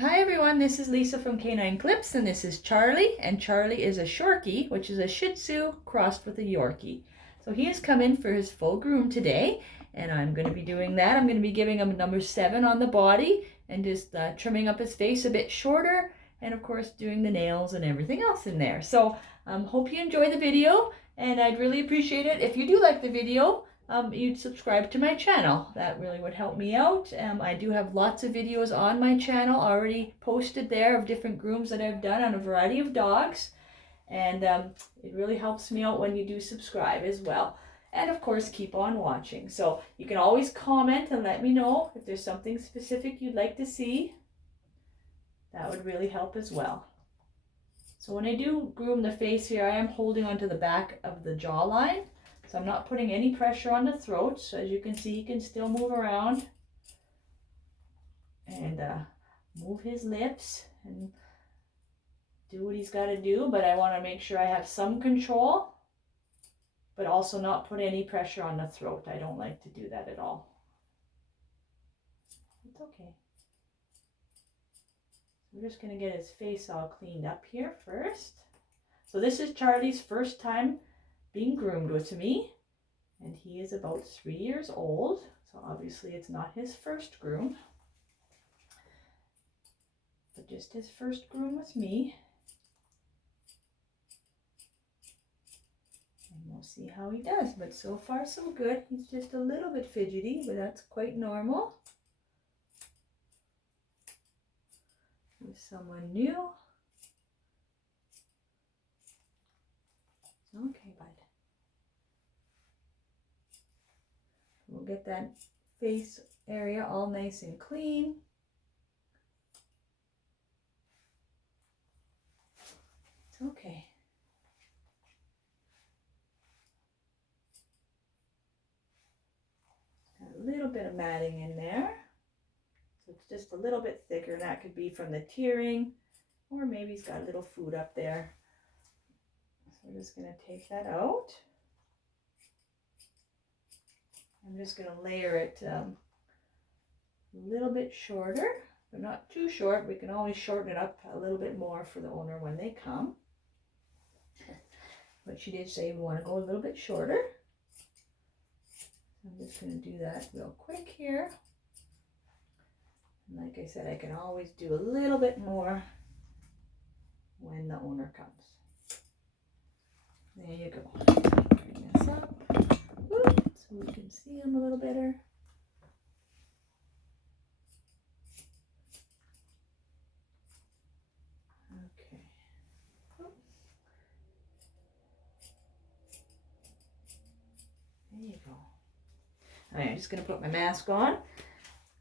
Hi everyone, this is Lisa from Canine Clips, and this is Charlie, and Charlie is a Shorkie, which is a Shih Tzu crossed with a Yorkie. So he has come in for his full groom today, and I'm going to be doing that. I'm going to be giving him number 7 on the body, and just trimming up his face a bit shorter, and of course doing the nails and everything else in there. So hope you enjoy the video, and I'd really appreciate it if you do like the video. You'd subscribe to my channel. That really would help me out. I do have lots of videos on my channel already posted there of different grooms that I've done on a variety of dogs. And it really helps me out when you do subscribe as well. And of course, keep on watching. So you can always comment and let me know if there's something specific you'd like to see. That would really help as well. So when I do groom the face here, I am holding onto the back of the jawline. So I'm not putting any pressure on the throat. So as you can see, he can still move around and move his lips and do what he's got to do. But I want to make sure I have some control, but also not put any pressure on the throat. I don't like to do that at all. It's okay. We're just going to get his face all cleaned up here first. So this is Charlie's first time being groomed with me, and he is about 3 years old, so obviously it's not his first groom, but just his first groom with me. And we'll see how he does, but so far so good. He's just a little bit fidgety, but that's quite normal with someone new. Okay, bud. We'll get that face area all nice and clean. It's okay. Got a little bit of matting in there. So it's just a little bit thicker. That could be from the tearing, or maybe he's got a little food up there. So we're just going to take that out. I'm just going to layer it a little bit shorter, but not too short. We can always shorten it up a little bit more for the owner when they come. But she did say we want to go a little bit shorter. I'm just going to do that real quick here. And like I said, I can always do a little bit more when the owner comes. There you go. Bring this up so we can see him a little better. Okay. There you go. All right, I'm just going to put my mask on.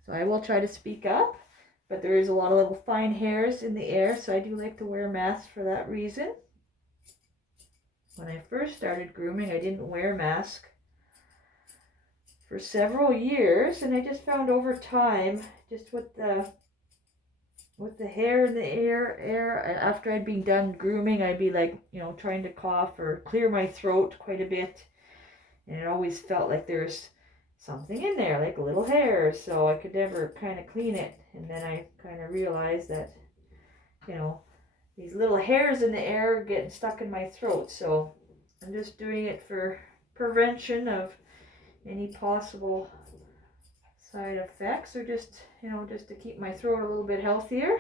So I will try to speak up, but there is a lot of little fine hairs in the air, so I do like to wear masks for that reason. When I first started grooming, I didn't wear a mask for several years, and I just found over time, just with the hair in the air, after I'd been done grooming, I'd be like, you know, trying to cough or clear my throat quite a bit, and it always felt like there's something in there, like a little hair, so I could never kind of clean it. And then I kind of realized that, you know, these little hairs in the air getting stuck in my throat. So I'm just doing it for prevention of any possible side effects, or just, you know, just to keep my throat a little bit healthier,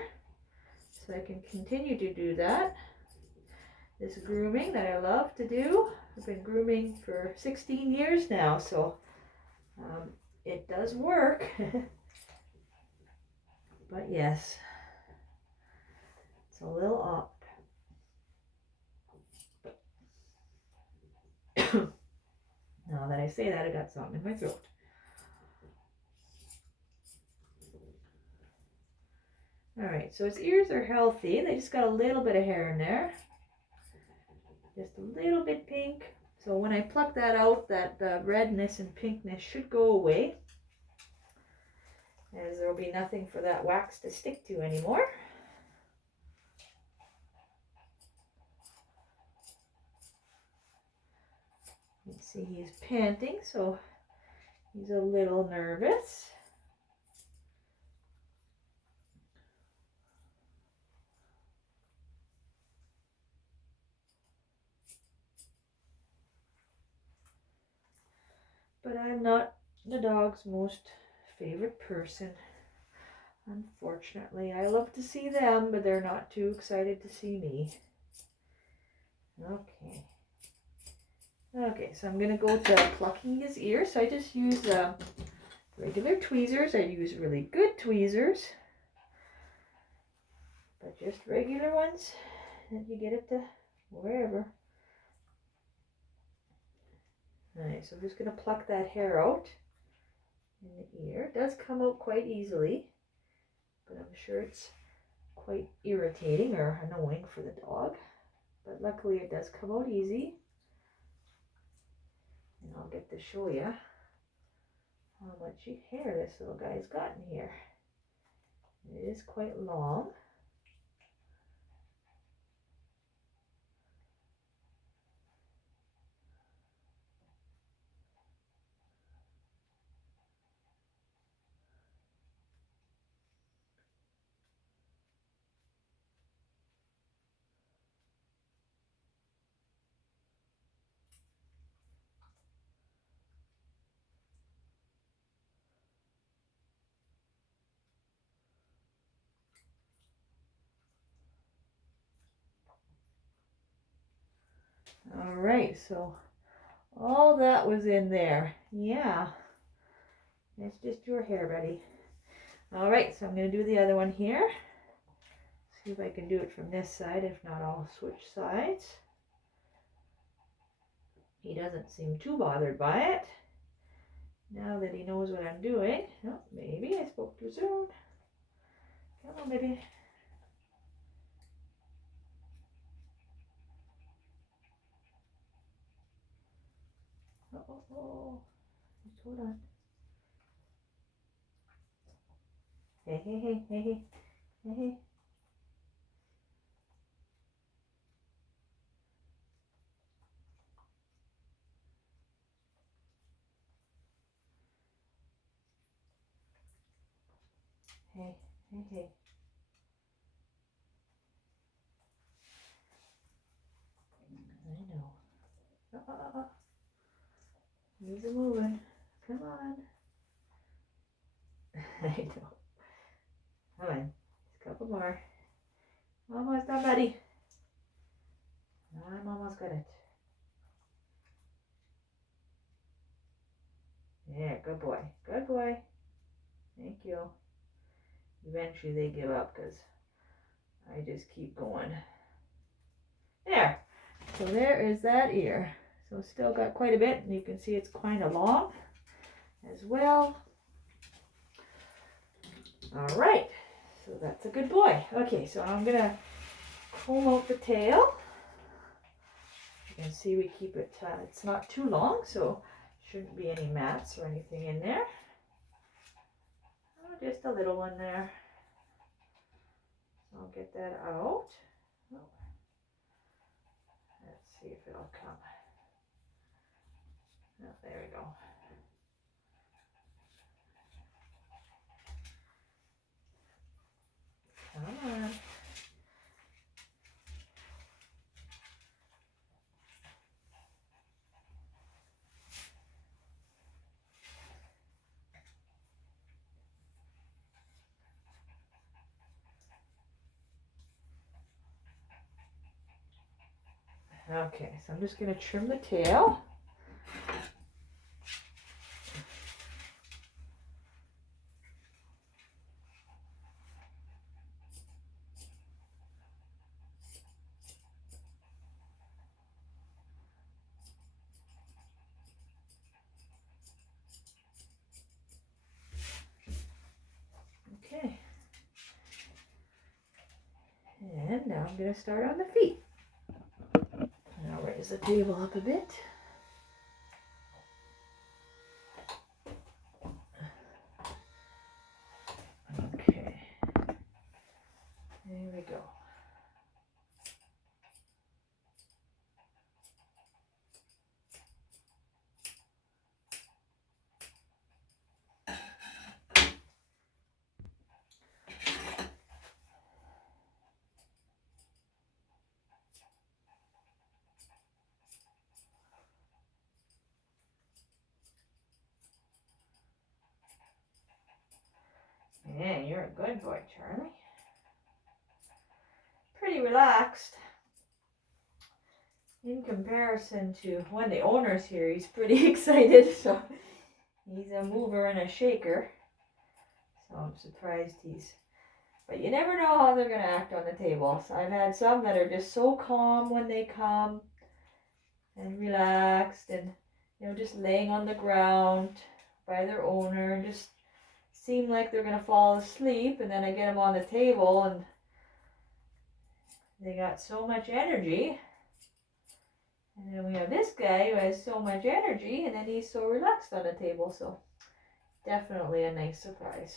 so I can continue to do that. This grooming that I love to do. I've been grooming for 16 years now, so it does work. But yes, it's a little odd. Now that I say that, I got something in my throat. All right, so his ears are healthy. They just got a little bit of hair in there. Just a little bit pink. So when I pluck that out, that redness and pinkness should go away, as there will be nothing for that wax to stick to anymore. You can see he's panting, so he's a little nervous. but I'm not the dog's most favorite person. Unfortunately, I love to see them, but they're not too excited to see me. Okay. Okay, so I'm going to go to plucking his ear. So I just use regular tweezers. I use really good tweezers, but just regular ones that you get at the wherever. Alright, so I'm just going to pluck that hair out in the ear. It does come out quite easily, but I'm sure it's quite irritating or annoying for the dog. But luckily it does come out easy. And I'll get to show you how much hair this little guy's got in here. It is quite long. All right, so all that was in there. Yeah, it's just your hair, buddy. All right, so I'm going to do the other one here. See if I can do it from this side. If not, I'll switch sides. He doesn't seem too bothered by it. Now that he knows what I'm doing. Oh, maybe I spoke too soon. Come on, baby. Oh. Just hold on. Hey. Hey. I know. He's a moving. Come on. I know. Come on. Just a couple more. Almost done, buddy. I'm almost got it. Yeah, good boy. Good boy. Thank you. Eventually they give up because I just keep going. There. So there is that ear. So still got quite a bit, and you can see it's kind of long as well. All right. So that's a good boy. Okay, so I'm going to comb out the tail. You can see we keep it, it's not too long, so shouldn't be any mats or anything in there. Oh, just a little one there. I'll get that out. Oh. Let's see if it'll come. Oh, there we go. Come on. Okay, so I'm just going to trim the tail. Okay. And now I'm going to start on the feet. Now raise the table up a bit. Okay. There we go. you're a good boy, Charlie. Pretty relaxed. In comparison to when the owner's here, he's pretty excited. So he's a mover and a shaker. So I'm surprised he's... But you never know how they're going to act on the table. So I've had some that are just so calm when they come and relaxed and, you know, just laying on the ground by their owner and just seem like they're going to fall asleep. And then I get them on the table and they got so much energy. And then we have this guy who has so much energy and then he's so relaxed on the table. So definitely a nice surprise.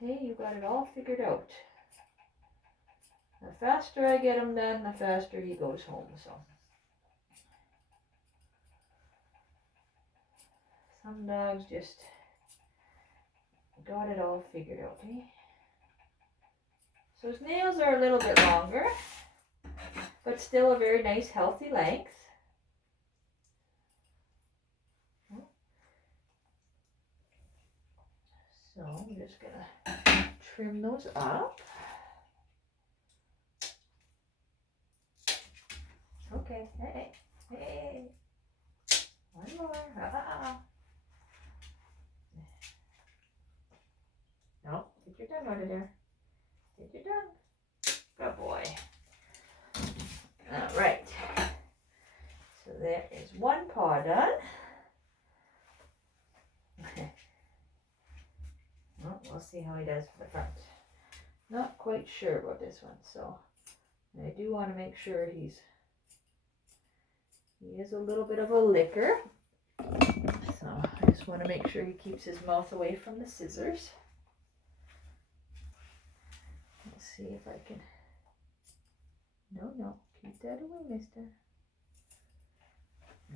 Hey, you got it all figured out. The faster I get him done, the faster he goes home. So some dogs just got it all figured out, eh? So his nails are a little bit longer, but still a very nice healthy length. So I'm just gonna trim those up. Okay, hey, hey, one more. No, get your tongue out of there. Get your tongue. Good boy. All right. So there is one paw done. Well, we'll see how he does for the front. Not quite sure about this one, so I do want to make sure he is a little bit of a licker. So I just want to make sure he keeps his mouth away from the scissors. Let's see if I can. No, keep that away, mister.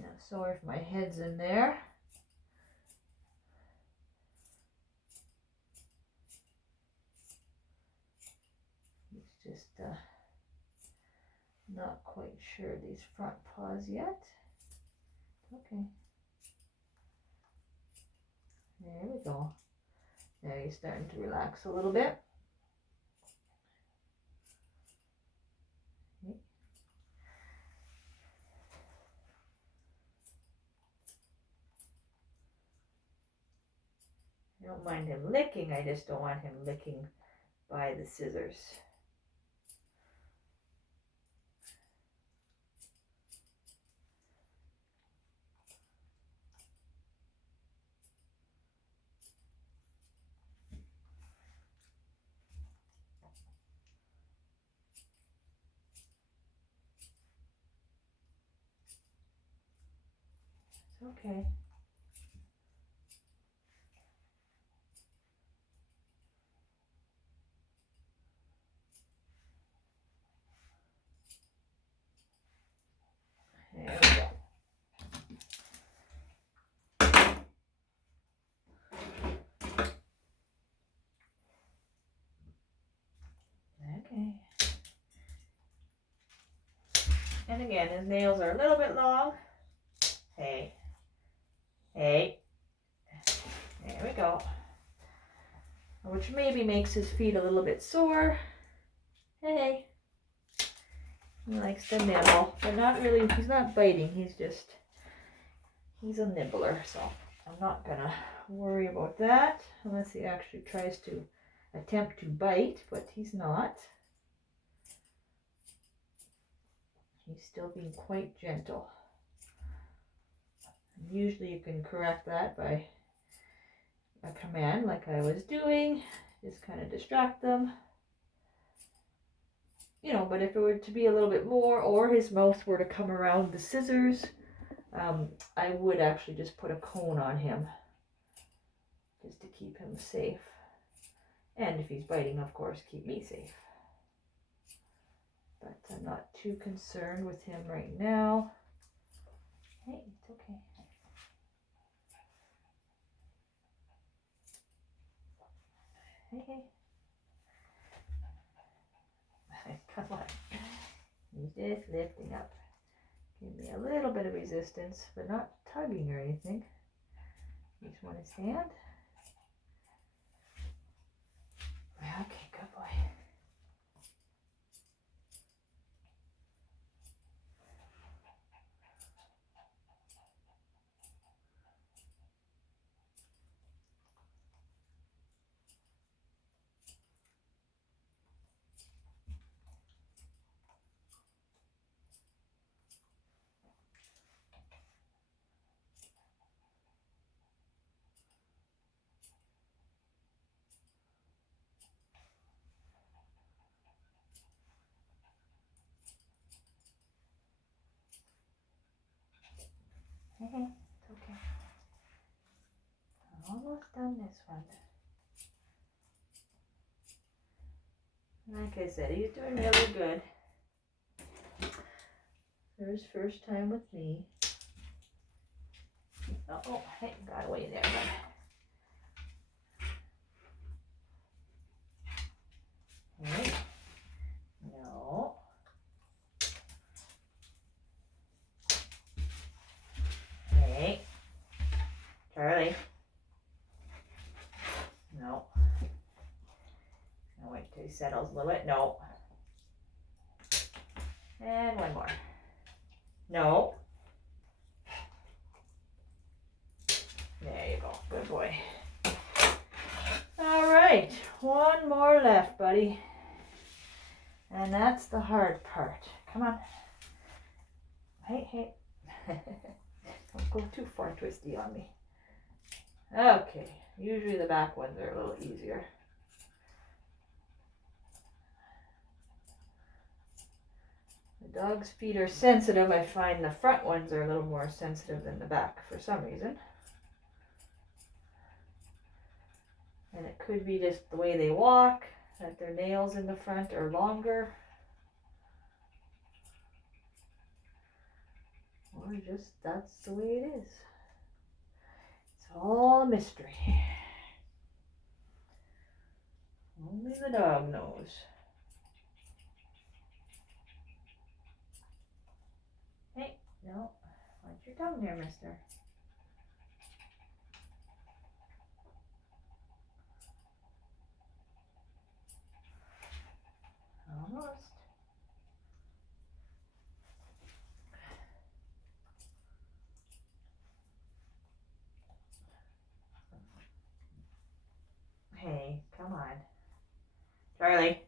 Now, sorry if my head's in there. He's just not quite sure these front paws yet. Okay. There we go. Now he's starting to relax a little bit. Okay. I don't mind him licking, I just don't want him licking by the scissors. Okay. There we go. Okay. And again, his nails are a little bit long. Hey. Hey. There we go. Which maybe makes his feet a little bit sore. Hey. He likes to nibble, but not really, he's not biting, he's a nibbler, so I'm not gonna worry about that unless he actually tries to attempt to bite, but he's not. He's still being quite gentle. Usually you can correct that by a command like I was doing, just kind of distract them. You know, but if it were to be a little bit more, or his mouth were to come around the scissors, I would actually just put a cone on him, just to keep him safe. And if he's biting, of course, keep me safe. But I'm not too concerned with him right now. Hey, it's okay. Hey. Come on. He's just lifting up. Give me a little bit of resistance, but not tugging or anything. Just want his hand. It's okay. I'm almost done this one. Like I said, he's doing really good. There's first time with me. Oh, hey, got away there, but. Hey. No. Hey. Charlie. No. I'll wait till he settles a little bit. No. And one more. No. There you go. Good boy. All right. One more left, buddy. And that's the hard part. Come on. Hey, hey. Don't go too far twisty on me. Okay. Usually the back ones are a little easier. The dog's feet are sensitive. I find the front ones are a little more sensitive than the back for some reason. And it could be just the way they walk, that their nails in the front are longer. Or just that's the way it is. It's all a mystery. Only the dog knows. Hey, no, watch your tongue there, mister. Almost. Hey, come on. Charlie.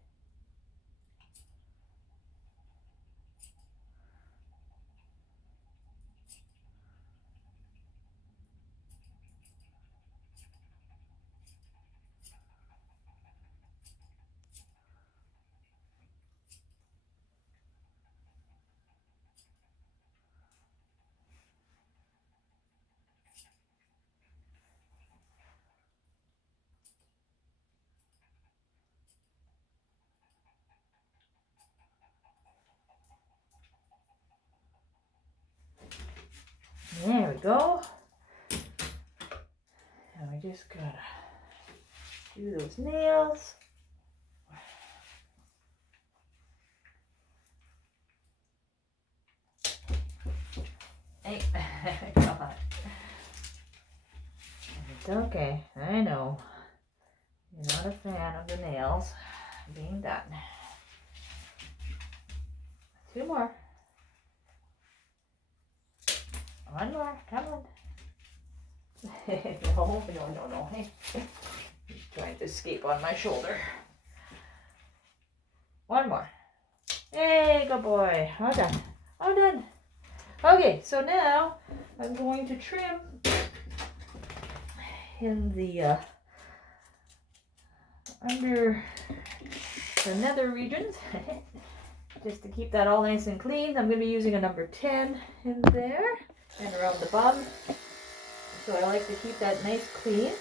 There we go. And we just gotta do those nails. Hey, come on. It's okay. I know. You're not a fan of the nails being done. 2 more. One more. Come on. No. Hey. He's trying to escape on my shoulder. One more. Hey, good boy. All done. All done. Okay, so now I'm going to trim in the under the nether regions just to keep that all nice and clean. I'm going to be using a number 10 in there and around the bum. So I like to keep that nice clean.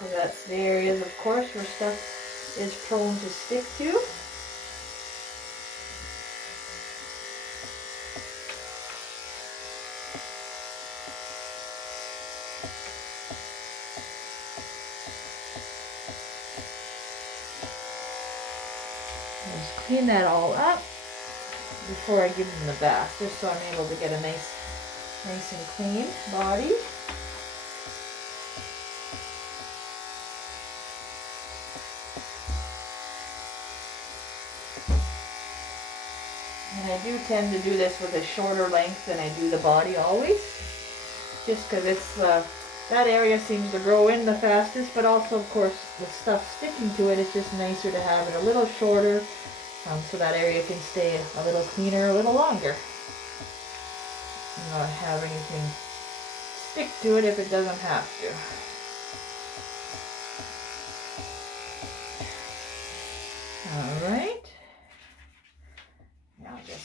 So that's the areas, of course, where stuff is prone to stick to. Just clean that all up before I give them the bath, just so I'm able to get a nice and clean body. And I do tend to do this with a shorter length than I do the body always, just because it's that area seems to grow in the fastest, but also, of course, with stuff sticking to it, it's just nicer to have it a little shorter, so that area can stay a little cleaner, a little longer. Not have anything stick to it if it doesn't have to. All right.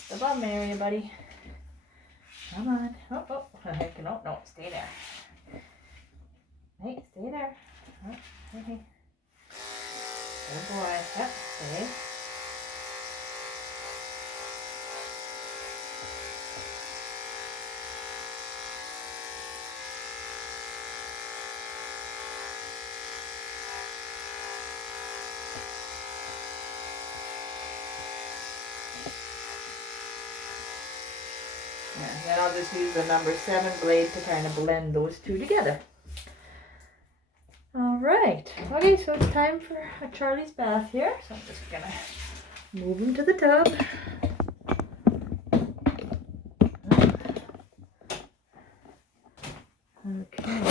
the bum area, buddy. Come on. Oh, oh. No, no, stay there. Hey, stay there. Oh, hey. Good boy. Yep, stay. And then I'll just use the number 7 blade to kind of blend those two together. All right. Okay, so it's time for a Charlie's bath here. So I'm just gonna move him to the tub. Okay.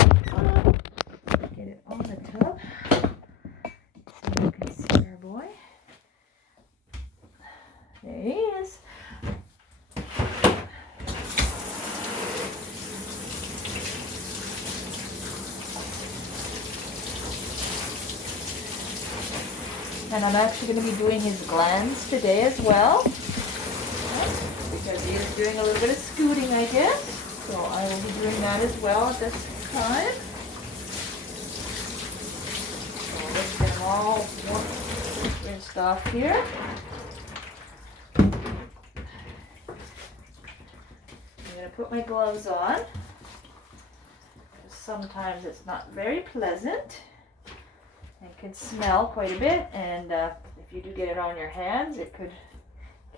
Get it on the tub. So you can see our boy. There he is. And I'm actually going to be doing his glands today as well, because he is doing a little bit of scooting, I guess. So I will be doing that as well at this time. So let's get them all rinsed off here. I'm going to put my gloves on. Sometimes it's not very pleasant and can smell quite a bit, and if you do get it on your hands, it could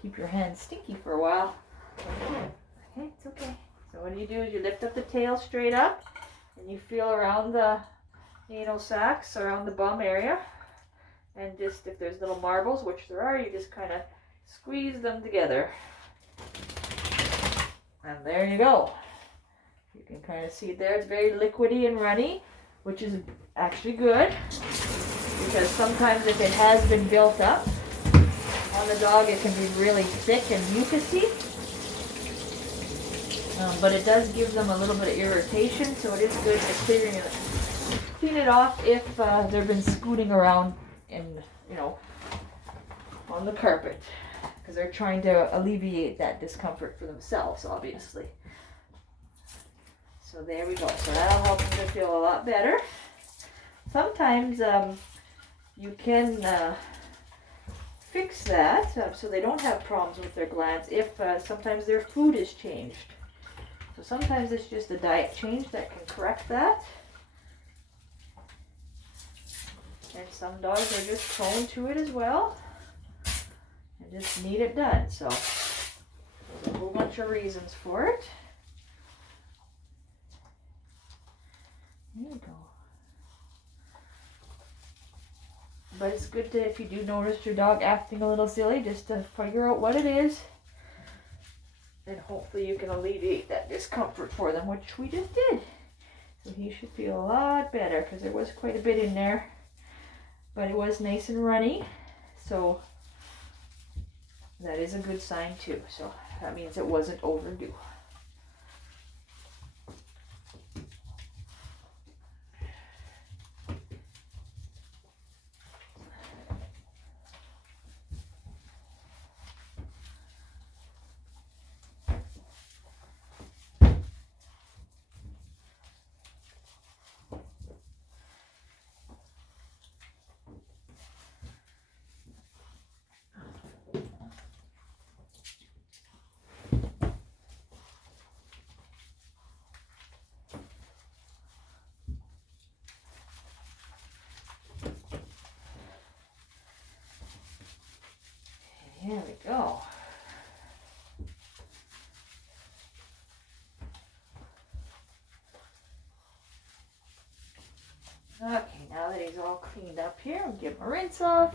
keep your hands stinky for a while. Okay, it's okay. So what you do is you lift up the tail straight up, and you feel around the anal sacs, around the bum area, and just if there's little marbles, which there are, you just kind of squeeze them together. And there you go. You can kind of see it there. It's very liquidy and runny, which is actually good, because sometimes if it has been built up on the dog, it can be really thick and mucousy. But it does give them a little bit of irritation, so it is good to clean it off if they've been scooting around in, on the carpet, because they're trying to alleviate that discomfort for themselves, obviously. So there we go. So that'll help them to feel a lot better. Sometimes you can fix that so they don't have problems with their glands if sometimes their food is changed. So sometimes it's just a diet change that can correct that. And some dogs are just prone to it as well and just need it done. So there's a whole bunch of reasons for it. There you go. But it's good to, if you do notice your dog acting a little silly, just to figure out what it is. And hopefully you can alleviate that discomfort for them, which we just did. So he should feel a lot better, because there was quite a bit in there. But it was nice and runny. So that is a good sign too. So that means it wasn't overdue. There we go. Okay, now that he's all cleaned up here, I'll give him a rinse off.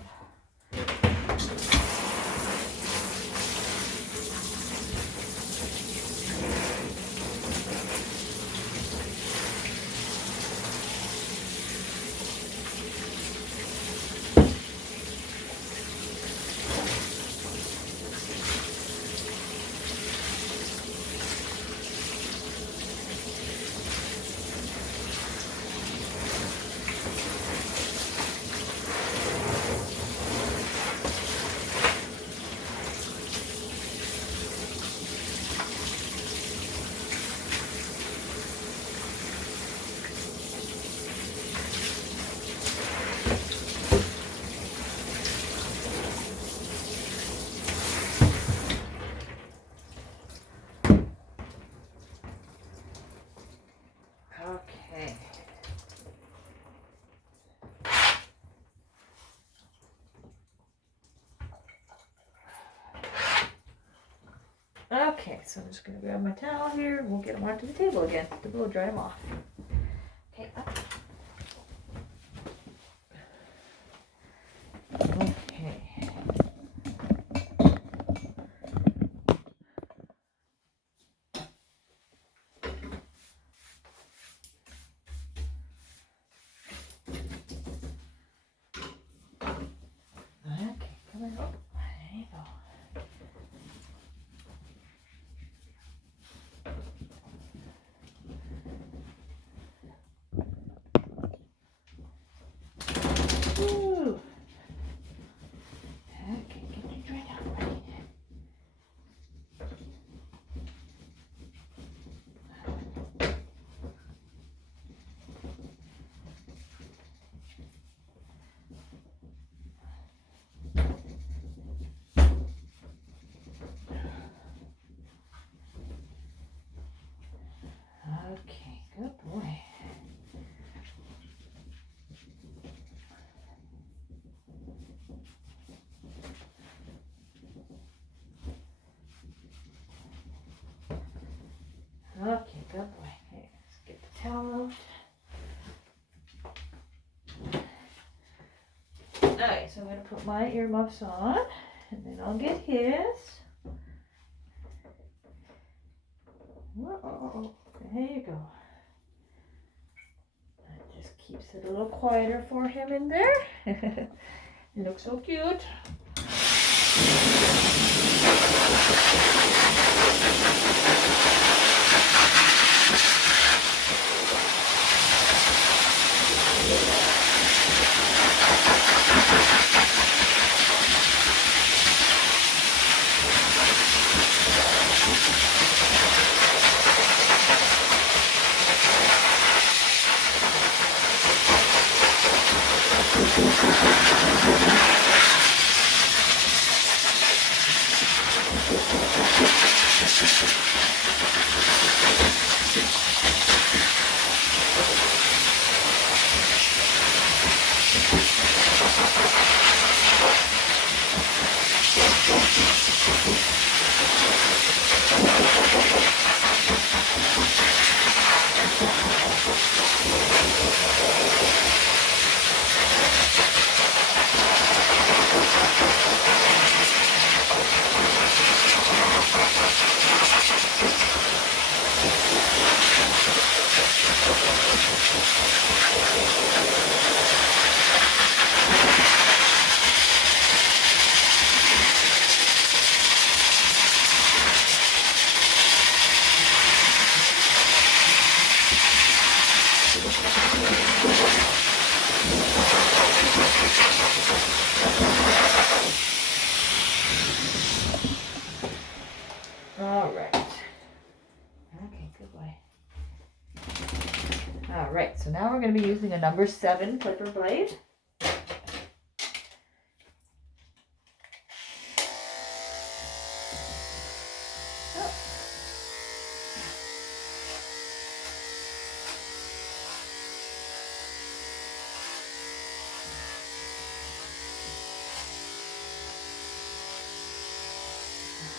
Okay, so I'm just gonna grab my towel here and we'll get them onto the table again to blow dry them off. Okay, up. Okay. Okay, come on up. There you go. Woo. Okay, get you dried out, buddy. Okay, good boy. Okay, good boy. Okay, let's get the towel out. Alright, so I'm going to put my earmuffs on, and then I'll get his. Whoa, there you go. That just keeps it a little quieter for him in there. He looks so cute. All right. Okay, good boy. All right, so now we're going to be using a number 7 clipper blade.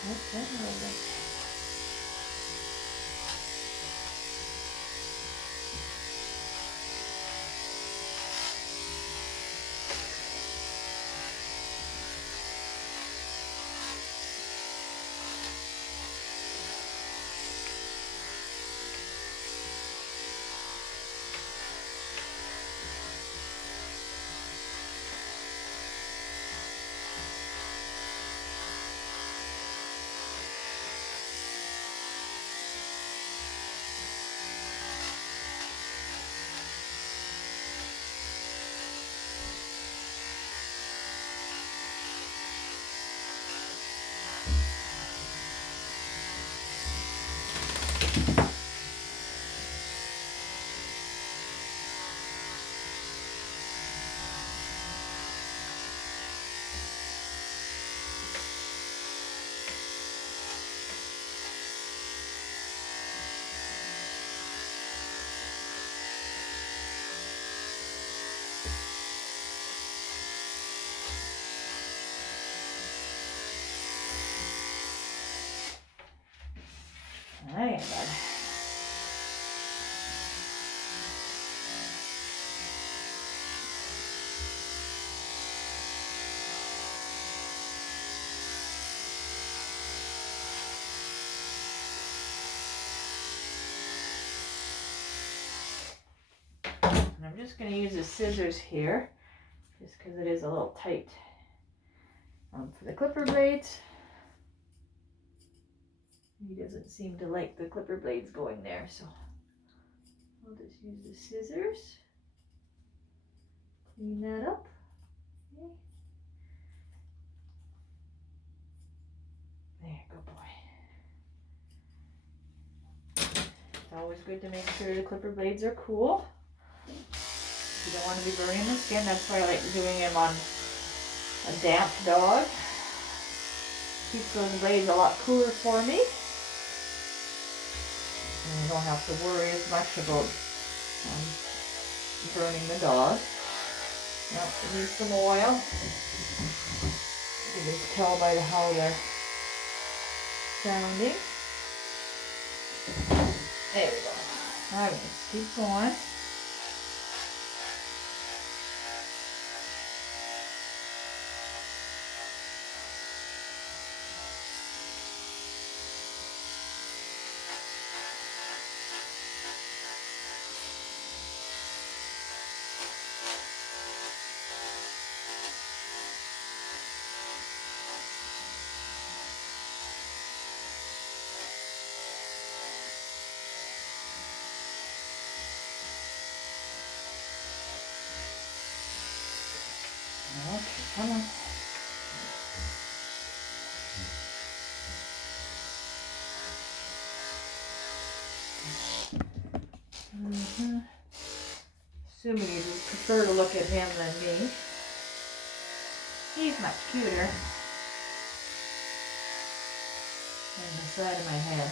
Okay, all right. Hey, bud. And I'm just going to use the scissors here, just because it is a little tight for the clipper blades. He doesn't seem to like the clipper blades going there, so I'll just use the scissors. Clean that up. Okay. There, good boy. It's always good to make sure the clipper blades are cool. You don't want to be burning the skin. That's why I like doing them on a damp dog. Keeps those blades a lot cooler for me. And you don't have to worry as much about burning the dog. Now, it needs some oil. You can just tell by how they're sounding. There we go. Alright, let's keep going. Okay, come on. Assuming you would prefer to look at him than me. He's much cuter than the side of my head.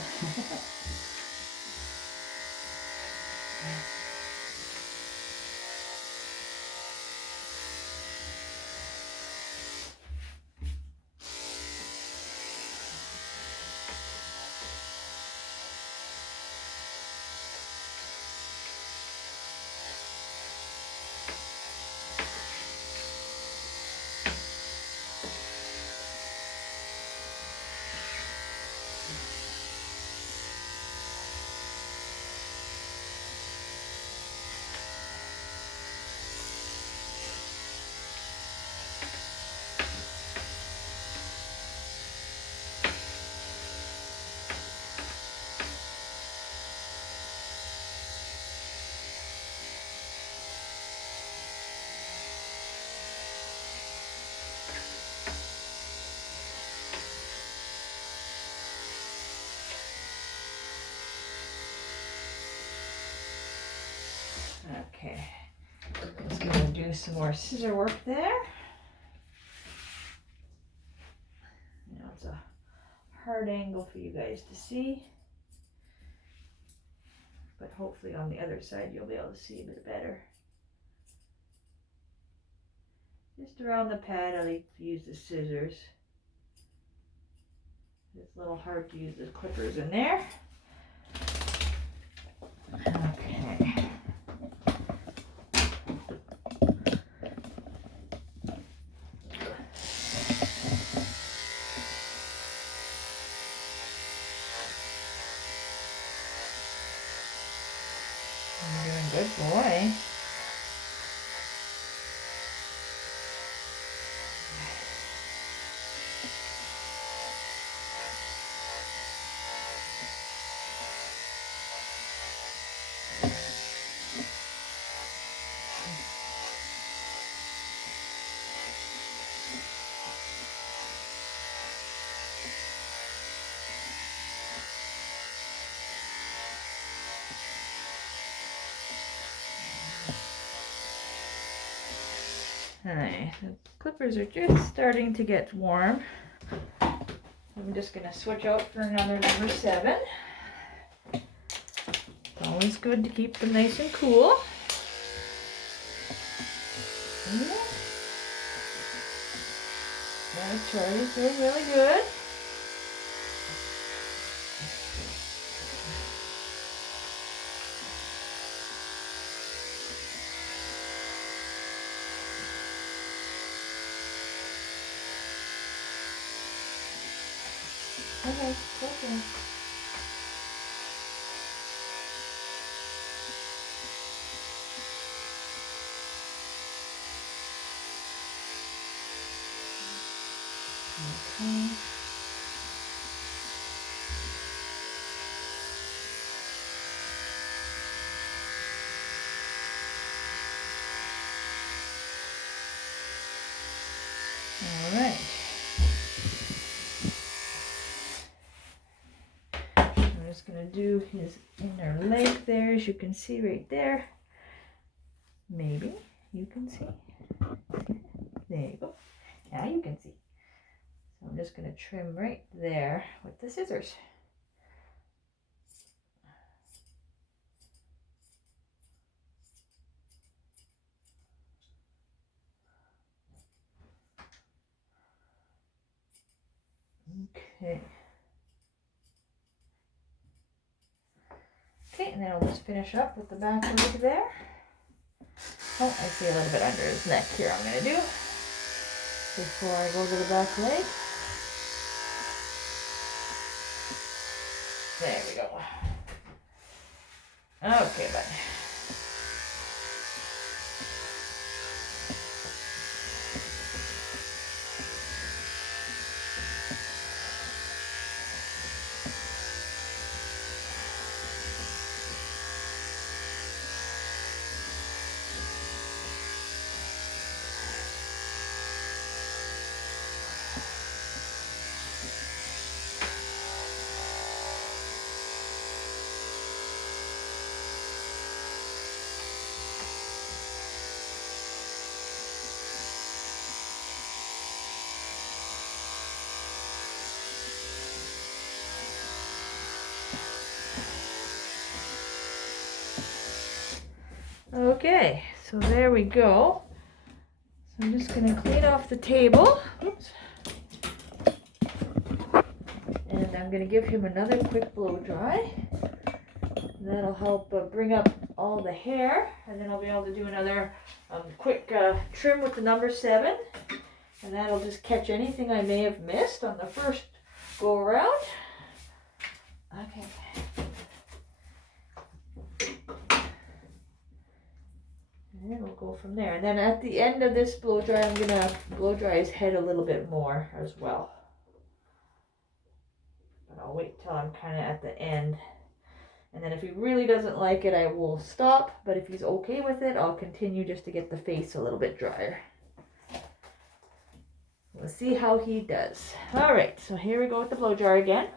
Okay, just going to do some more scissor work there. You know, it's a hard angle for you guys to see, but hopefully on the other side you'll be able to see a bit better. Just around the pad, I like to use the scissors. It's a little hard to use the clippers in there. Okay. You're doing good, boy. Alright, the clippers are just starting to get warm. I'm just going to switch out for another number 7. It's always good to keep them nice and cool. Yeah. Charlie's doing really good. Okay, okay. Okay. All right. I'm just going to do his inner leg there, as you can see right there. Maybe you can see. There you go. Now you can see. So I'm just going to trim right there with the scissors. Okay. Okay, and then I'll just finish up with the back leg there. Oh, I see a little bit under his neck here I'm going to do before I go to the back leg. There we go. Okay, bud. Okay, so there we go. So I'm just going to clean off the table. Oops. And I'm going to give him another quick blow dry. That'll help bring up all the hair. And then I'll be able to do another quick trim with the number 7. And that'll just catch anything I may have missed on the first go around. Okay. And then we'll go from there. And then at the end of this blow dry, I'm going to blow dry his head a little bit more as well. But I'll wait till I'm kind of at the end. And then if he really doesn't like it, I will stop. But if he's okay with it, I'll continue just to get the face a little bit drier. We'll see how he does. All right, so here we go with the blow jar again.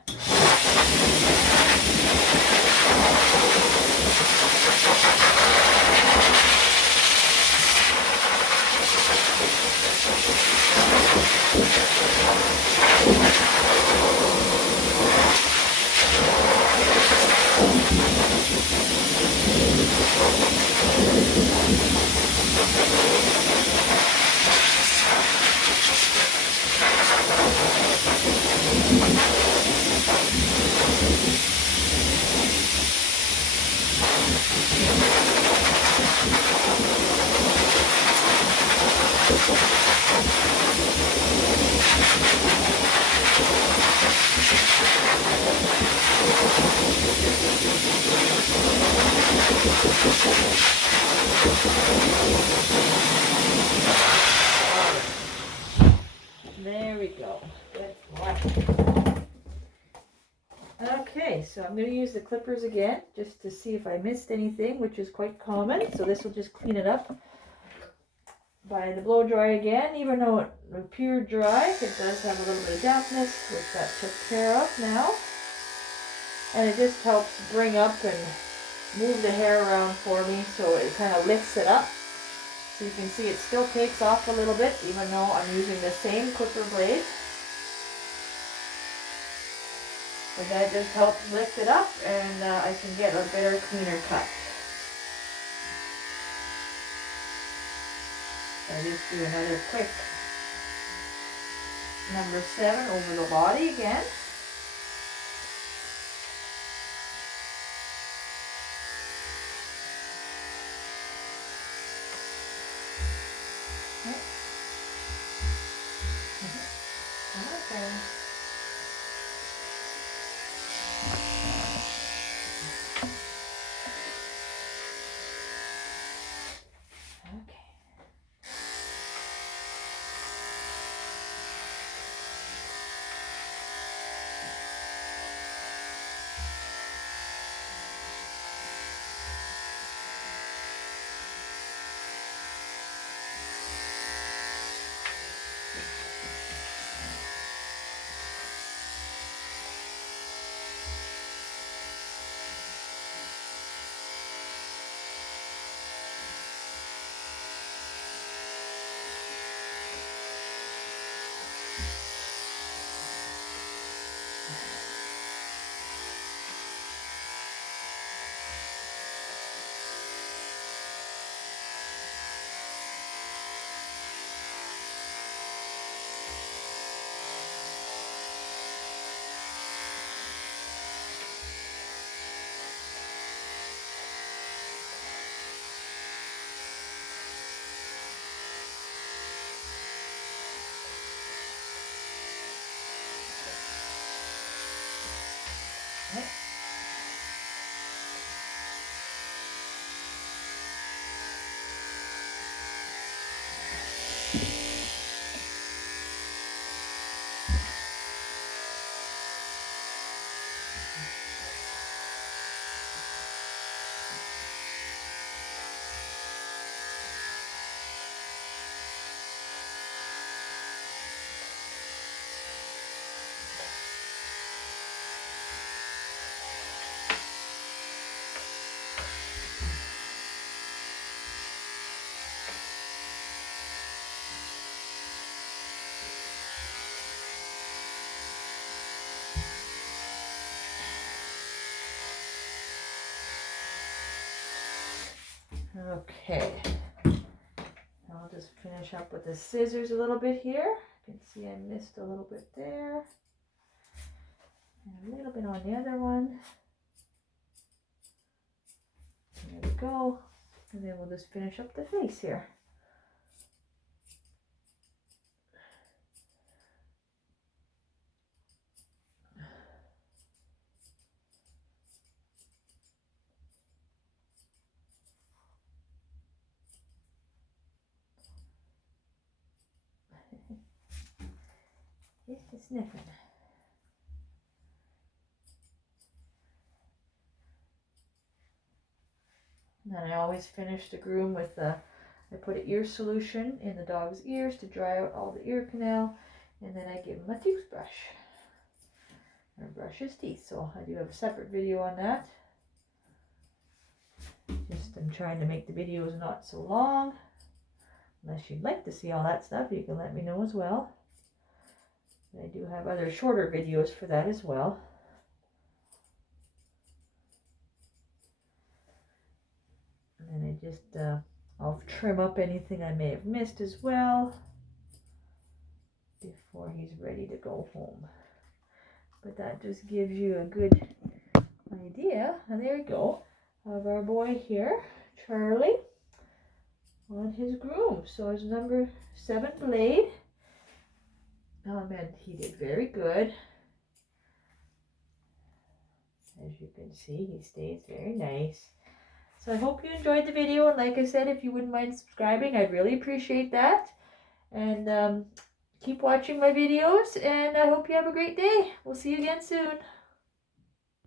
There we go. Okay, so I'm going to use the clippers again just to see if I missed anything, which is quite common. So this will just clean it up by the blow dry again. Even though it appeared dry, it does have a little bit of dampness, which that took care of now. And it just helps bring up and move the hair around for me, so it kind of lifts it up. So you can see it still takes off a little bit, even though I'm using the same clipper blade. But that just helps lift it up, and I can get a better, cleaner cut. I just do another quick number 7 over the body again. Okay. Okay. I'll just finish up with the scissors a little bit here. You can see I missed a little bit there. And a little bit on the other one. There we go. And then we'll just finish up the face here. Just sniffing. And then I always finish the groom with I put an ear solution in the dog's ears to dry out all the ear canal, and then I give him a toothbrush or brush his teeth. So I do have a separate video on that. Just I'm trying to make the videos not so long. Unless you'd like to see all that stuff, you can let me know as well. I do have other shorter videos for that as well. And then I just, I'll trim up anything I may have missed as well before he's ready to go home. But that just gives you a good idea, and there you go, of our boy here, Charlie, on his groom. So his number 7 blade. And he did very good. As you can see, he stays very nice. So I hope you enjoyed the video, and like I said, if you wouldn't mind subscribing, I'd really appreciate that. And keep watching my videos, and I hope you have a great day. We'll see you again soon.